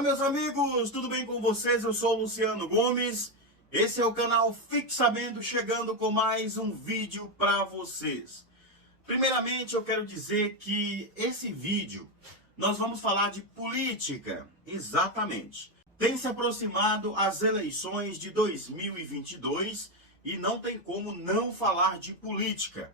Olá, meus amigos, tudo bem com vocês? Eu sou o Luciano Gomes. Esse é o canal Fique Sabendo, chegando com mais um vídeo para vocês. Primeiramente, eu quero dizer que esse vídeo nós vamos falar de política, exatamente. Tem se aproximado as eleições de 2022 e não tem como não falar de política.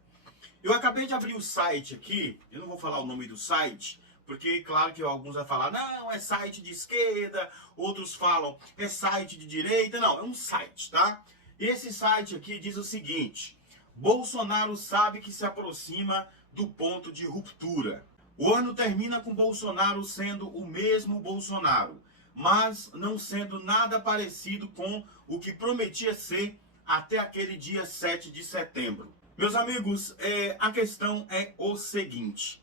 Eu acabei de abrir o site aqui, eu não vou falar o nome do site, porque claro que alguns vão falar, não, é site de esquerda, outros falam, é site de direita. Não, é um site, tá? Esse site aqui diz o seguinte: Bolsonaro sabe que se aproxima do ponto de ruptura. O ano termina com Bolsonaro sendo o mesmo Bolsonaro, mas não sendo nada parecido com o que prometia ser até aquele dia 7 de setembro. Meus amigos, a questão é o seguinte: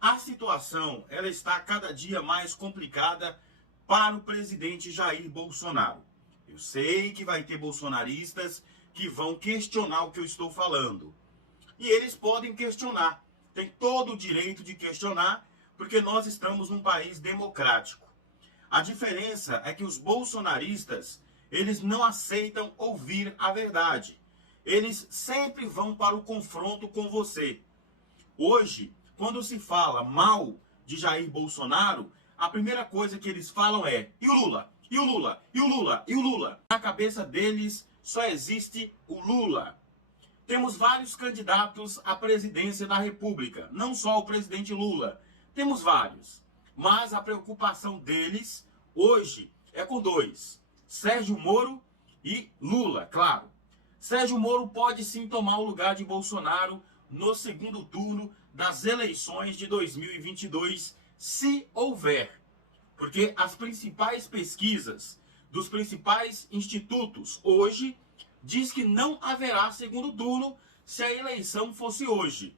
a situação ela está cada dia mais complicada para o presidente Jair Bolsonaro. Eu sei que vai ter bolsonaristas que vão questionar o que eu estou falando. E eles podem questionar. Tem todo o direito de questionar, porque nós estamos num país democrático. A diferença é que os bolsonaristas, eles não aceitam ouvir a verdade. Eles sempre vão para o confronto com você. Hoje, quando se fala mal de Jair Bolsonaro, a primeira coisa que eles falam é: e o Lula? E o Lula? E o Lula? E o Lula? Na cabeça deles só existe o Lula. Temos vários candidatos à presidência da República, não só o presidente Lula. Temos vários. Mas a preocupação deles hoje é com dois: Sérgio Moro e Lula, claro. Sérgio Moro pode sim tomar o lugar de Bolsonaro no segundo turno das eleições de 2022, se houver. Porque as principais pesquisas dos principais institutos hoje diz que não haverá segundo turno se a eleição fosse hoje.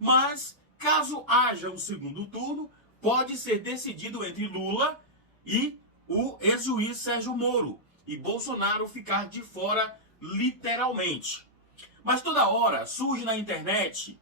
Mas, caso haja um segundo turno, pode ser decidido entre Lula e o ex-juiz Sérgio Moro, e Bolsonaro ficar de fora literalmente. Mas toda hora surge na internet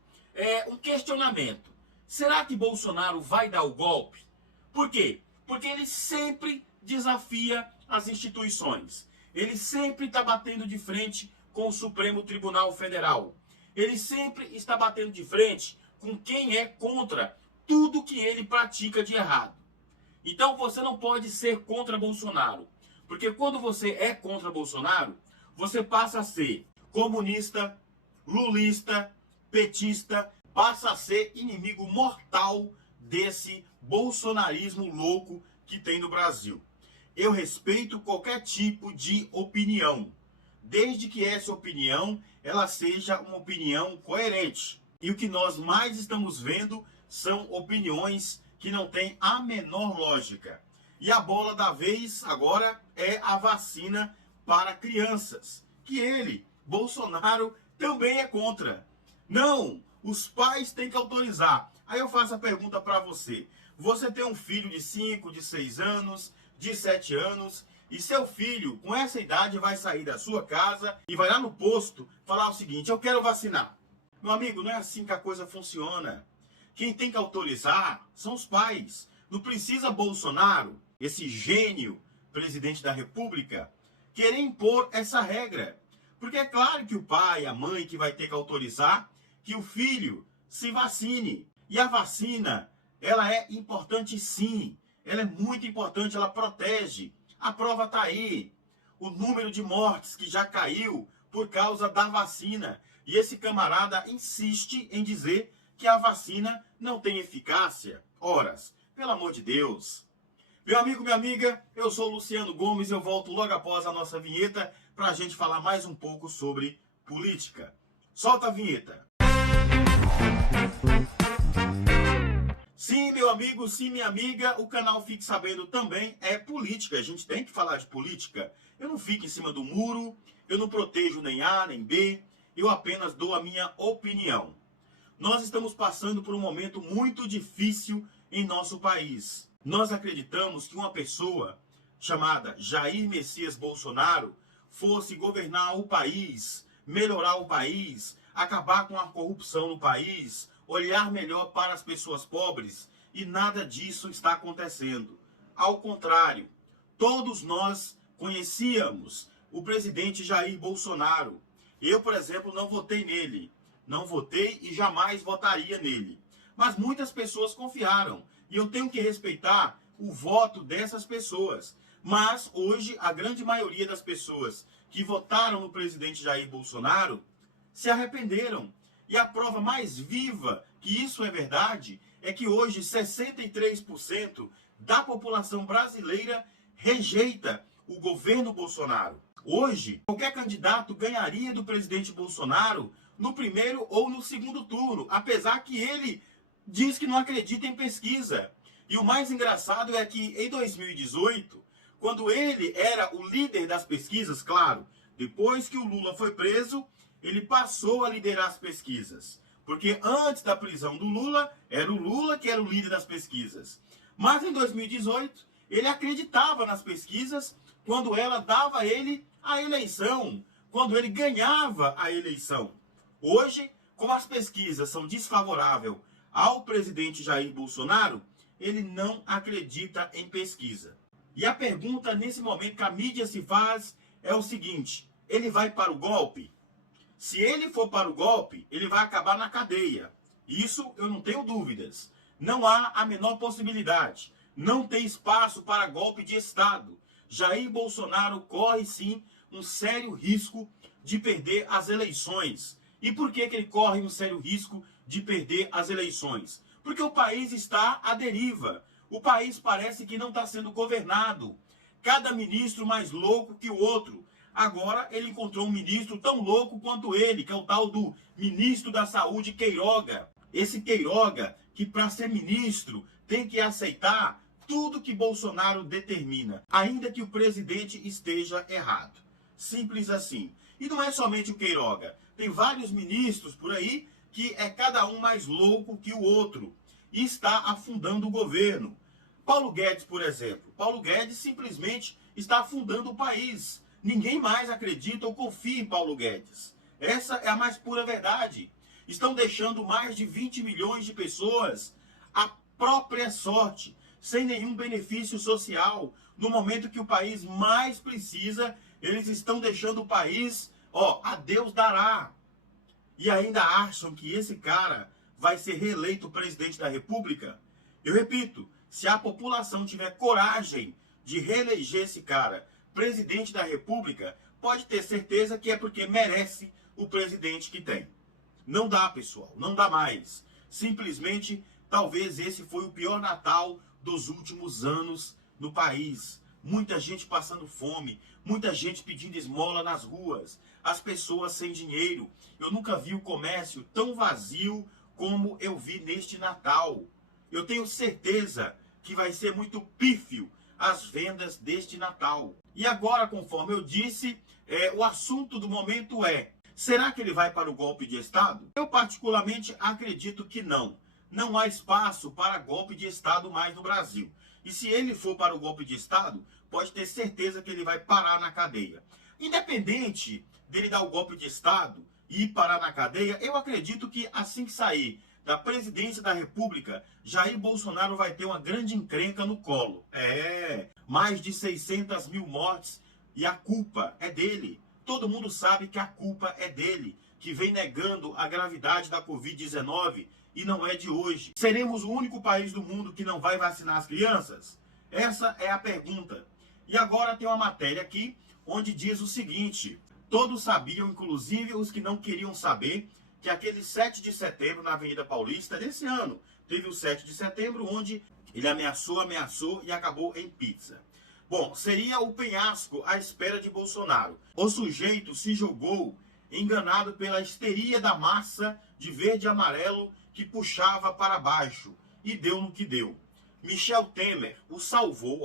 um questionamento: será que Bolsonaro vai dar o golpe? Por quê? Porque ele sempre desafia as instituições. Ele sempre está batendo de frente com o Supremo Tribunal Federal. Ele sempre está batendo de frente com quem é contra tudo que ele pratica de errado. Então você não pode ser contra Bolsonaro. Porque quando você é contra Bolsonaro, você passa a ser comunista, lulista, petista, passa a ser inimigo mortal desse bolsonarismo louco que tem no Brasil. Eu respeito qualquer tipo de opinião, desde que essa opinião ela seja uma opinião coerente. E o que nós mais estamos vendo são opiniões que não têm a menor lógica. E a bola da vez agora é a vacina para crianças, que ele, Bolsonaro, também é contra. Não, os pais têm que autorizar. Aí eu faço a pergunta para você: você tem um filho de 5, de 6 anos, de 7 anos, e seu filho, com essa idade, vai sair da sua casa e vai lá no posto falar o seguinte: eu quero vacinar. Meu amigo, não é assim que a coisa funciona. Quem tem que autorizar são os pais. Não precisa Bolsonaro, esse gênio presidente da República, querer impor essa regra. Porque é claro que o pai, a mãe que vai ter que autorizar que o filho se vacine. E a vacina, ela é importante sim. Ela é muito importante, ela protege. A prova está aí. O número de mortes que já caiu por causa da vacina. E esse camarada insiste em dizer que a vacina não tem eficácia. Horas, pelo amor de Deus. Meu amigo, minha amiga, eu sou o Luciano Gomes e eu volto logo após a nossa vinheta para a gente falar mais um pouco sobre política. Solta a vinheta. Sim, meu amigo, sim, minha amiga, o canal Fique Sabendo também é política. A gente tem que falar de política. Eu não fico em cima do muro, eu não protejo nem A nem B, eu apenas dou a minha opinião. Nós estamos passando por um momento muito difícil em nosso país. Nós acreditamos que uma pessoa chamada Jair Messias Bolsonaro fosse governar o país, melhorar o país, acabar com a corrupção no país, olhar melhor para as pessoas pobres, e nada disso está acontecendo. ao contrário. Todos nós conhecíamos o presidente Jair Bolsonaro. Eu, por exemplo, não votei nele. Não votei e jamais votaria nele. Mas muitas pessoas confiaram. E eu tenho que respeitar o voto dessas pessoas. Mas hoje a grande maioria das pessoas que votaram no presidente Jair Bolsonaro se arrependeram. E a prova mais viva que isso é verdade é que hoje 63% da população brasileira rejeita o governo Bolsonaro. Hoje, qualquer candidato ganharia do presidente Bolsonaro no primeiro ou no segundo turno, apesar que ele diz que não acredita em pesquisa. E o mais engraçado é que em 2018, quando ele era o líder das pesquisas, claro, depois que o Lula foi preso, ele passou a liderar as pesquisas. Porque antes da prisão do Lula, era o Lula que era o líder das pesquisas. Mas em 2018, ele acreditava nas pesquisas quando ela dava a ele a eleição, quando ele ganhava a eleição. Hoje, como as pesquisas são desfavoráveis ao presidente Jair Bolsonaro, ele não acredita em pesquisa. E a pergunta nesse momento que a mídia se faz é o seguinte: ele vai para o golpe? Se ele for para o golpe, ele vai acabar na cadeia. Isso eu não tenho dúvidas. Não há a menor possibilidade. Não tem espaço para golpe de Estado. Jair Bolsonaro corre sim um sério risco de perder as eleições. E por que ele corre um sério risco de perder as eleições? Porque o país está à deriva. O país parece que não está sendo governado. Cada ministro mais louco que o outro. Agora ele encontrou um ministro tão louco quanto ele, que é o tal do ministro da Saúde, Queiroga. Esse Queiroga, que para ser ministro tem que aceitar tudo que Bolsonaro determina, ainda que o presidente esteja errado. Simples assim. E não é somente o Queiroga. Tem vários ministros por aí que é cada um mais louco que o outro. E está afundando o governo. Paulo Guedes, por exemplo. Paulo Guedes simplesmente está afundando o país. Ninguém mais acredita ou confia em Paulo Guedes. Essa é a mais pura verdade. Estão deixando mais de 20 milhões de pessoas à própria sorte, sem nenhum benefício social. No momento que o país mais precisa, eles estão deixando o país, a Deus dará. E ainda acham que esse cara vai ser reeleito presidente da República? Eu repito, se a população tiver coragem de reeleger esse cara presidente da República, pode ter certeza que é porque merece o presidente que tem. Não dá, pessoal, não dá mais. Simplesmente, talvez esse foi o pior Natal dos últimos anos no país. Muita gente passando fome, muita gente pedindo esmola nas ruas, as pessoas sem dinheiro. Eu nunca vi o comércio tão vazio como eu vi neste Natal. Eu tenho certeza que vai ser muito pífio as vendas deste Natal. E agora, conforme eu disse, o assunto do momento é: será que ele vai para o golpe de Estado? Eu particularmente acredito que não. Não há espaço para golpe de Estado mais no Brasil. E se ele for para o golpe de Estado, pode ter certeza que ele vai parar na cadeia. Independente dele dar o golpe de Estado e ir parar na cadeia, eu acredito que assim que sair da presidência da República, Jair Bolsonaro vai ter uma grande encrenca no colo. Mais de 600 mil mortes e a culpa é dele. Todo mundo sabe que a culpa é dele, que vem negando a gravidade da Covid-19 e não é de hoje. Seremos o único país do mundo que não vai vacinar as crianças? Essa é a pergunta. E agora tem uma matéria aqui onde diz o seguinte: todos sabiam, inclusive os que não queriam saber, que aquele 7 de setembro na Avenida Paulista desse ano, teve o 7 de setembro onde ele ameaçou e acabou em pizza. Bom, seria o penhasco à espera de Bolsonaro. O sujeito se jogou enganado pela histeria da massa de verde e amarelo que puxava para baixo e deu no que deu. Michel Temer o salvou,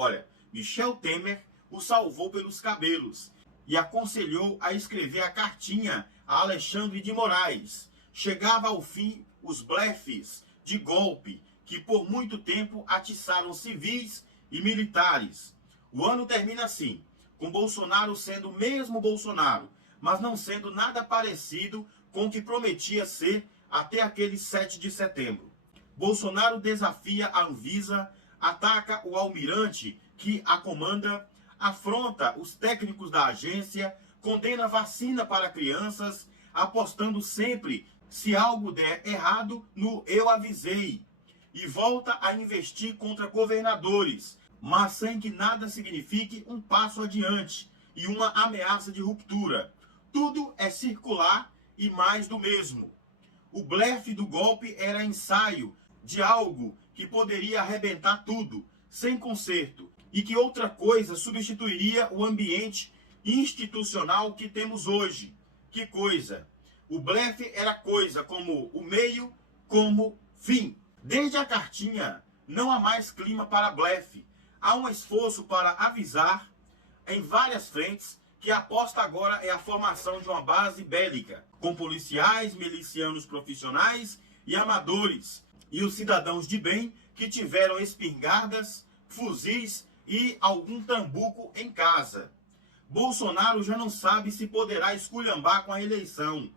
Michel Temer o salvou pelos cabelos e aconselhou a escrever a cartinha a Alexandre de Moraes. Chegava ao fim os blefes de golpe que por muito tempo atiçaram civis e militares. O ano termina assim, com Bolsonaro sendo o mesmo Bolsonaro, mas não sendo nada parecido com o que prometia ser até aquele 7 de setembro. Bolsonaro desafia a Anvisa, ataca o almirante que a comanda, afronta os técnicos da agência, condena vacina para crianças, apostando sempre, se algo der errado, no eu avisei, e volta a investir contra governadores, mas sem que nada signifique um passo adiante e uma ameaça de ruptura. Tudo é circular e mais do mesmo. O blefe do golpe era ensaio de algo que poderia arrebentar tudo, sem conserto, e que outra coisa substituiria o ambiente institucional que temos hoje. Que coisa? O blefe era coisa como o meio, como fim. Desde a cartinha, não há mais clima para blefe. Há um esforço para avisar, em várias frentes, que a aposta agora é a formação de uma base bélica, com policiais, milicianos profissionais e amadores, e os cidadãos de bem que tiveram espingardas, fuzis e algum tambuco em casa. Bolsonaro já não sabe se poderá esculhambar com a eleição.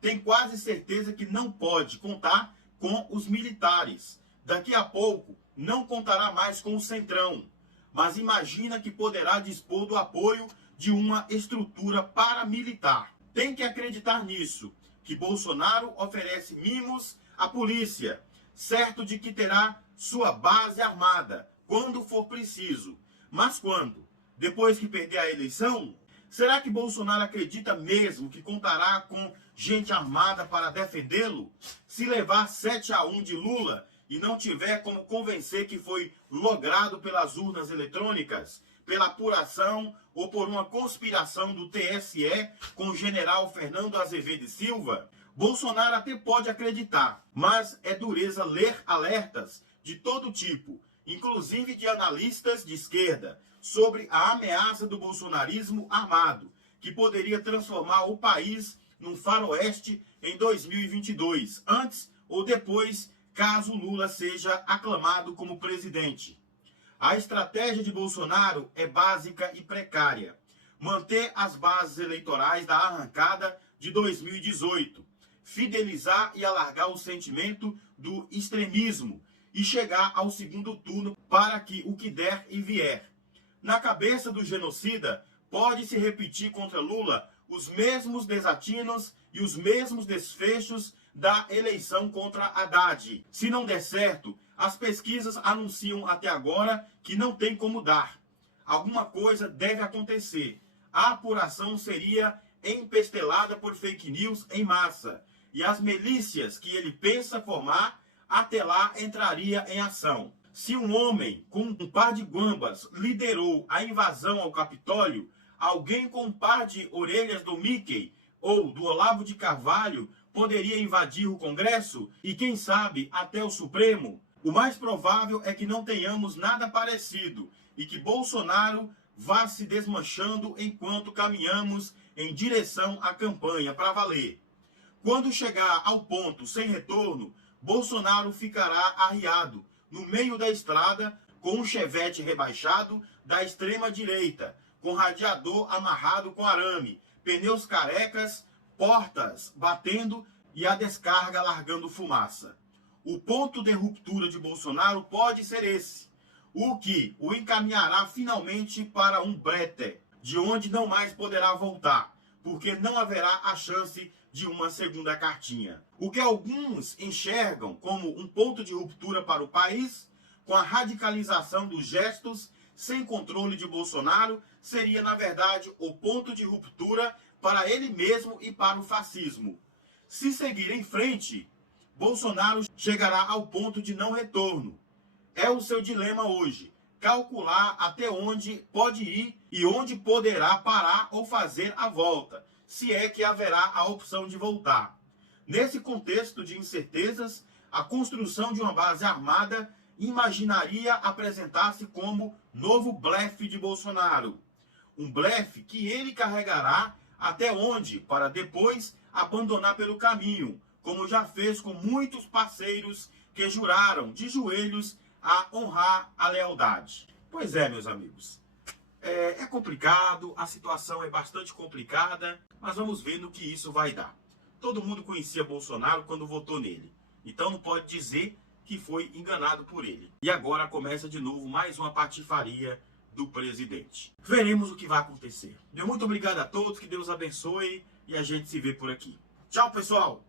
Tem quase certeza que não pode contar com os militares. Daqui a pouco não contará mais com o Centrão, mas imagina que poderá dispor do apoio de uma estrutura paramilitar. Tem que acreditar nisso, que Bolsonaro oferece mimos à polícia, certo de que terá sua base armada, quando for preciso. Mas quando? Depois que perder a eleição? Será que Bolsonaro acredita mesmo que contará com gente armada para defendê-lo? Se levar 7-1 de Lula e não tiver como convencer que foi logrado pelas urnas eletrônicas, pela apuração ou por uma conspiração do TSE com o general Fernando Azevedo e Silva, Bolsonaro até pode acreditar, mas é dureza ler alertas de todo tipo, inclusive de analistas de esquerda, sobre a ameaça do bolsonarismo armado, que poderia transformar o país num faroeste em 2022, antes ou depois, caso Lula seja aclamado como presidente. A estratégia de Bolsonaro é básica e precária. Manter as bases eleitorais da arrancada de 2018, fidelizar e alargar o sentimento do extremismo e chegar ao segundo turno para que o que der e vier. Na cabeça do genocida, pode se repetir contra Lula os mesmos desatinos e os mesmos desfechos da eleição contra Haddad. Se não der certo, as pesquisas anunciam até agora que não tem como dar. Alguma coisa deve acontecer. A apuração seria empestelada por fake news em massa. E as milícias que ele pensa formar, até lá entraria em ação. Se um homem com um par de guambas liderou a invasão ao Capitólio, alguém com um par de orelhas do Mickey ou do Olavo de Carvalho poderia invadir o Congresso e, quem sabe, até o Supremo? O mais provável é que não tenhamos nada parecido e que Bolsonaro vá se desmanchando enquanto caminhamos em direção à campanha para valer. Quando chegar ao ponto sem retorno, Bolsonaro ficará arriado no meio da estrada com um chevette rebaixado da extrema-direita, com radiador amarrado com arame, pneus carecas, portas batendo e a descarga largando fumaça. O ponto de ruptura de Bolsonaro pode ser esse, o que o encaminhará finalmente para um brete, de onde não mais poderá voltar, porque não haverá a chance de uma segunda cartinha. O que alguns enxergam como um ponto de ruptura para o país, com a radicalização dos gestos sem controle de Bolsonaro, seria, na verdade, o ponto de ruptura para ele mesmo e para o fascismo. Se seguir em frente, Bolsonaro chegará ao ponto de não retorno. É o seu dilema hoje, calcular até onde pode ir e onde poderá parar ou fazer a volta, se é que haverá a opção de voltar. Nesse contexto de incertezas, a construção de uma base armada imaginaria apresentar-se como novo blefe de Bolsonaro. Um blefe que ele carregará até onde, para depois abandonar pelo caminho, como já fez com muitos parceiros que juraram de joelhos a honrar a lealdade. Pois é, meus amigos. É complicado, a situação é bastante complicada, mas vamos ver no que isso vai dar. Todo mundo conhecia Bolsonaro quando votou nele, então não pode dizer que foi enganado por ele. E agora começa de novo mais uma patifaria do presidente. Veremos o que vai acontecer. Meu muito obrigado a todos, que Deus abençoe e a gente se vê por aqui. Tchau, pessoal!